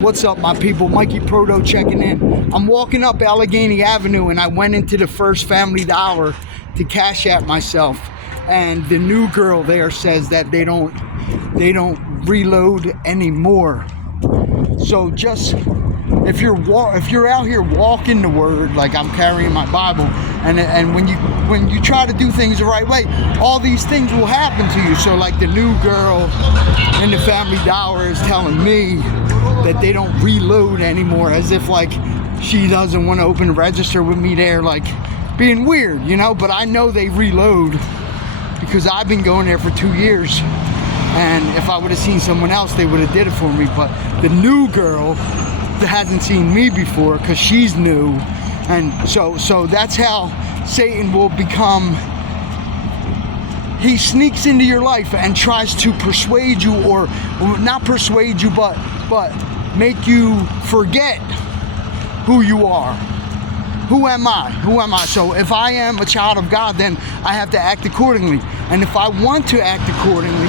What's up, my people? Mikey Proto checking in. I'm walking up Allegheny Avenue and I went into the First Family Dollar to cash at myself, and the new girl there says that they don't reload anymore. So just if you're out here walking the word, like I'm carrying my Bible, and when you try to do things the right way, all these things will happen to you. So like the new girl in the Family Dollar is telling me that they don't reload anymore, as if like she doesn't want to open a register with me there, like being weird, you know. But I know they reload because I've been going there for 2 years, and if I would have seen someone else, they would have did it for me. But the new girl that hasn't seen me before, because she's new, and so that's how Satan will become. He sneaks into your life and tries to persuade you, or not persuade you, but make you forget who you are. Who am I? Who am I? So if I am a child of God, then I have to act accordingly. And if I want to act accordingly,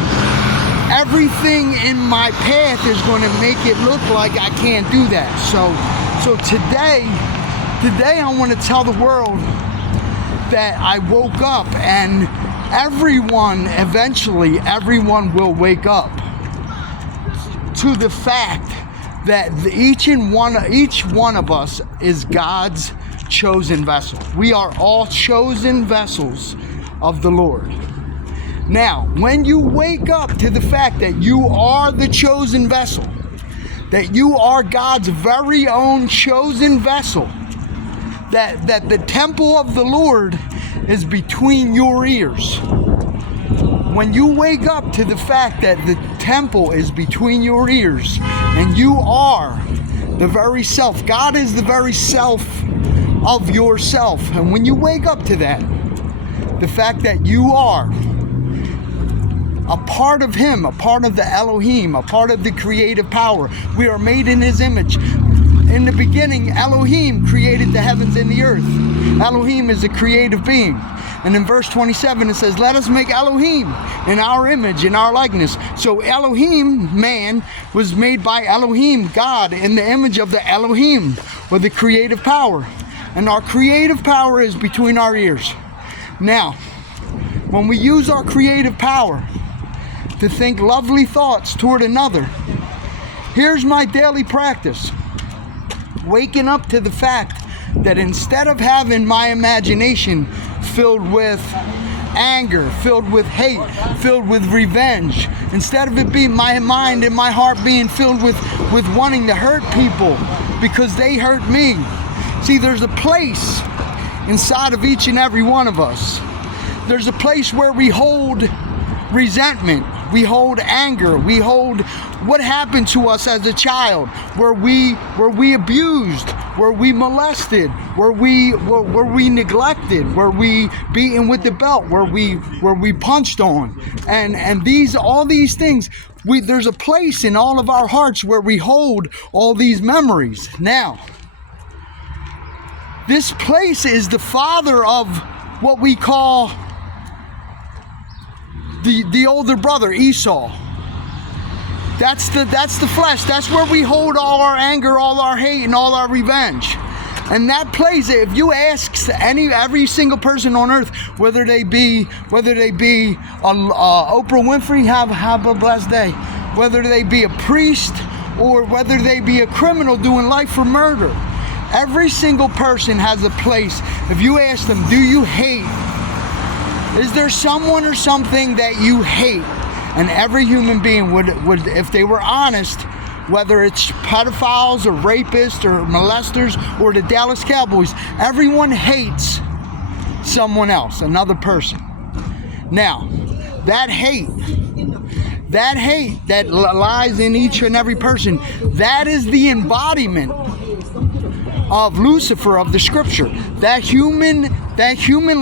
everything in my path is going to make it look like I can't do that. So today I want to tell the world that I woke up, and eventually everyone will wake up to the fact that each one of us is God's chosen vessel. We are all chosen vessels of the Lord. Now, when you wake up to the fact that you are the chosen vessel, that you are God's very own chosen vessel, that the temple of the Lord is between your ears. When you wake up to the fact that the temple is between your ears and you are the very self, God is the very self of yourself. And when you wake up to that, the fact that you are a part of Him, a part of the Elohim, a part of the creative power. We are made in His image. In the beginning, Elohim created the heavens and the earth. Elohim is a creative being. And in verse 27 it says, let us make Elohim in our image, in our likeness. So Elohim, man, was made by Elohim, God, in the image of the Elohim, or the creative power. And our creative power is between our ears. Now, when we use our creative power to think lovely thoughts toward another, here's my daily practice. Waking up to the fact that instead of having my imagination filled with anger, filled with hate, filled with revenge, instead of it being my mind and my heart being filled with wanting to hurt people because they hurt me. See, there's a place inside of each and every one of us. There's a place where we hold resentment, we hold anger, we hold what happened to us as a child, where we abused, where we molested, where we neglected, where we beaten with the belt, where we punched on, and all these things. There's a place in all of our hearts where we hold all these memories. Now, this place is the father of what we call the older brother, Esau. That's the flesh. That's where we hold all our anger, all our hate, and all our revenge. And that place, if you ask every single person on earth, whether they be Oprah Winfrey, have a blessed day, whether they be a priest or whether they be a criminal doing life for murder, every single person has a place. If you ask them, do you hate? Is there someone or something that you hate? And every human being would, if they were honest, whether it's pedophiles or rapists or molesters or the Dallas Cowboys, everyone hates someone else, another person. Now, that hate that lies in each and every person, that is the embodiment of Lucifer, of the scripture. That human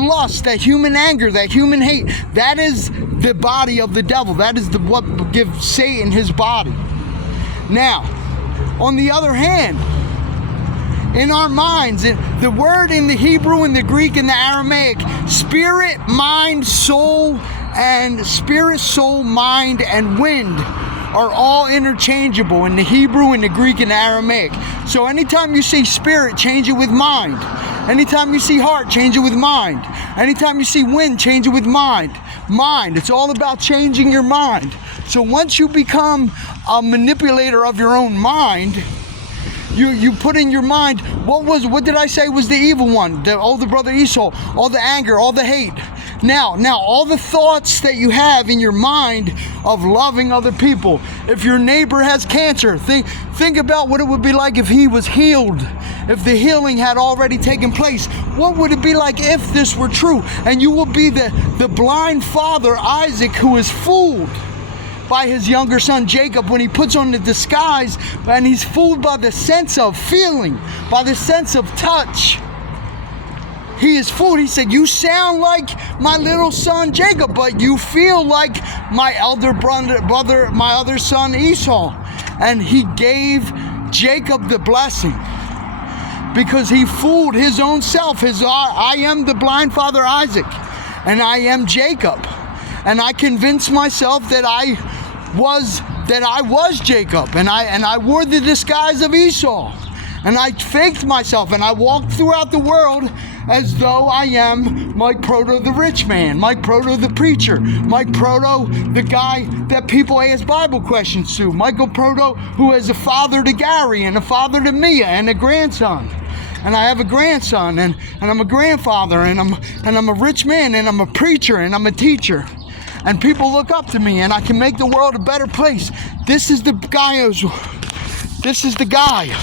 lust, that human anger, that human hate, that is the body of the devil. That is what gives Satan his body. Now, on the other hand, in our minds, the word in the Hebrew and the Greek and the Aramaic, spirit, mind, soul, mind, and wind are all interchangeable in the Hebrew, in the Greek, and the Aramaic. So anytime you see spirit, change it with mind. Anytime you see heart, change it with mind. Anytime you see wind, change it with mind. Mind. It's all about changing your mind. So once you become a manipulator of your own mind, you put in your mind, what did I say was the evil one? The older brother Esau, all the anger, all the hate. Now, all the thoughts that you have in your mind of loving other people. If your neighbor has cancer, think about what it would be like if he was healed. If the healing had already taken place, what would it be like if this were true? And you will be the blind father, Isaac, who is fooled by his younger son Jacob when he puts on the disguise, and he's fooled by the sense of feeling, by the sense of touch. He is fooled. He said, you sound like my little son Jacob, but you feel like my elder brother, my other son Esau. And he gave Jacob the blessing because he fooled his own self. I am the blind father Isaac, and I am Jacob. And I convinced myself that I was Jacob, and I wore the disguise of Esau, and I faked myself, and I walked throughout the world as though I am Mike Proto the rich man, Mike Proto the preacher, Mike Proto the guy that people ask Bible questions to, Michael Proto who is a father to Gary and a father to Mia and a grandson. And I have a grandson, and I'm a grandfather, and I'm a rich man, and I'm a preacher, and I'm a teacher. And people look up to me, and I can make the world a better place. This is the guy.